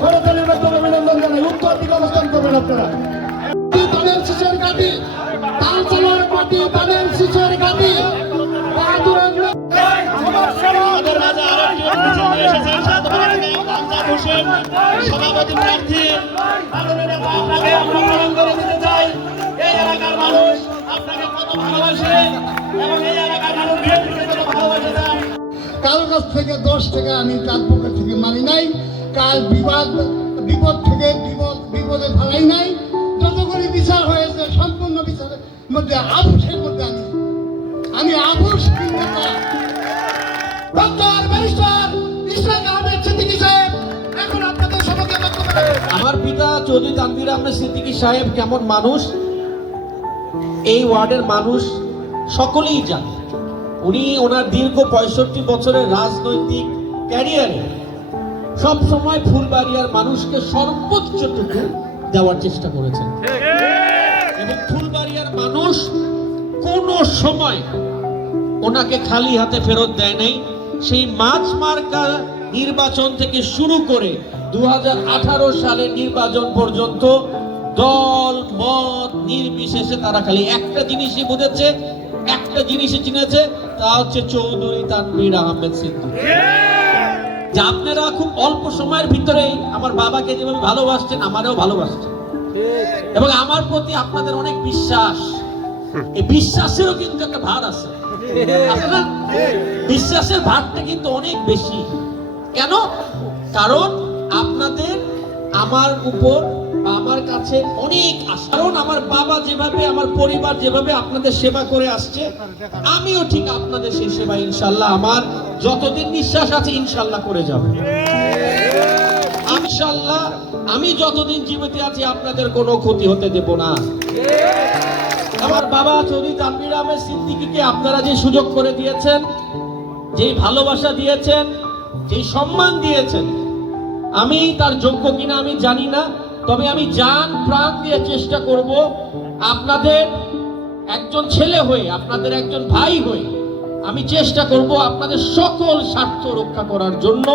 করতালির মাধ্যমে অভিনন্দন জানাই উত্তর দিকে অবস্থান করবেন আপনারা। তাদের শিশের গাদি কাউন্সিলর পার্টি তাদের শিশের গাদি বাহাদুর আহমেদ। আমাদের মাঝে আরেকটি মিছিল নিয়ে এসেছেন সাধুবাড়ি আমজাদ হোসেন সভাপতি প্রার্থী। আপনাকে আমরা করে দিতে চাই। এই এলাকার মানুষ আপনাকে কত ভালোবাসে এবং এই এলাকার মানুষ বিএনপিকে কত ভালোবাসে তার? কারও কাছ থেকে দশ টাকা আমি কার পকেট থেকে মানি নাই। কার বিবাদ, বিপদ থেকে বিপদ, বিপদে ফেলাই নাই। যতগুলি বিচার হয়েছে, সম্পূর্ণ বিচারের মধ্যে আবুসের মধ্যে আমি। আমি নেতা ডক্টর ব্যারিস্টার আহমেদ সিদ্দিকী সাহেব আমার পিতা চৌধুরী তানভীর আহমেদ সিদ্দিকী সাহেব কেমন মানুষ? এই ওয়ার্ডের মানুষ সকলেই জানে। উনি ওনার দীর্ঘ পঁয়ষট্টি বছরের রাজনৈতিক ক্যারিয়ারে সব সময় ফুলবাড়িয়ার মানুষকে সর্বোচ্চটুকু দেওয়ার চেষ্টা করেছেন। এবং ফুলবাড়িয়ার মানুষ কোনো সময় ওনাকে খালি হাতে ফেরত দেয় নাই। সেই মাছ মার্কা নির্বাচন থেকে শুরু করে দু সালের নির্বাচন পর্যন্ত দল, মত নির্বিশেষে তারা খালি একটা জিনিসই বুঝেছে, একটা জিনিসই চিনেছে, তা হচ্ছে চৌধুরী তানভীর আহমেদ সিদ্ধু যে আপনারা খুব অল্প সময়ের ভিতরে আমার বাবাকে যেভাবে ভালোবাসছেন আমারও ভালোবাসছেন। এবং আমার প্রতি আপনাদের অনেক বিশ্বাস। এই বিশ্বাসেরও কিন্তু একটা ভার আছে? বিশ্বাসের ভারটা কিন্তু অনেক বেশি। কেন? কারণ আপনাদের আমার উপর আমার কাছে অনেক কারণ আমার বাবা যেভাবে, আমার পরিবার যেভাবে আপনাদের সেবা করে আসছে, আমিও ঠিক আপনাদের সেই সেবা, ইনশাল্লাহ আমার যতদিন বিশ্বাস আছে, ইনশাল্লাহ করে যাব। ইনশাল্লাহ আমি যতদিন জীবিত আছি, আপনাদের কোনো ক্ষতি হতে দেব না। আমার বাবা চৌধুরী তানভীর আহমেদ সিদ্দিকীকে আপনারা যে সুযোগ করে দিয়েছেন, যেই ভালোবাসা দিয়েছেন, যেই সম্মান দিয়েছেন, আমি তার যোগ্য কিনা আমি জানি না। তবে আমি যান প্রাণ দিয়ে চেষ্টা করব আপনাদের একজন ছেলে হয়ে, আপনাদের একজন ভাই হয়ে আমি চেষ্টা করব আপনাদের সকল স্বার্থ রক্ষা করার জন্য।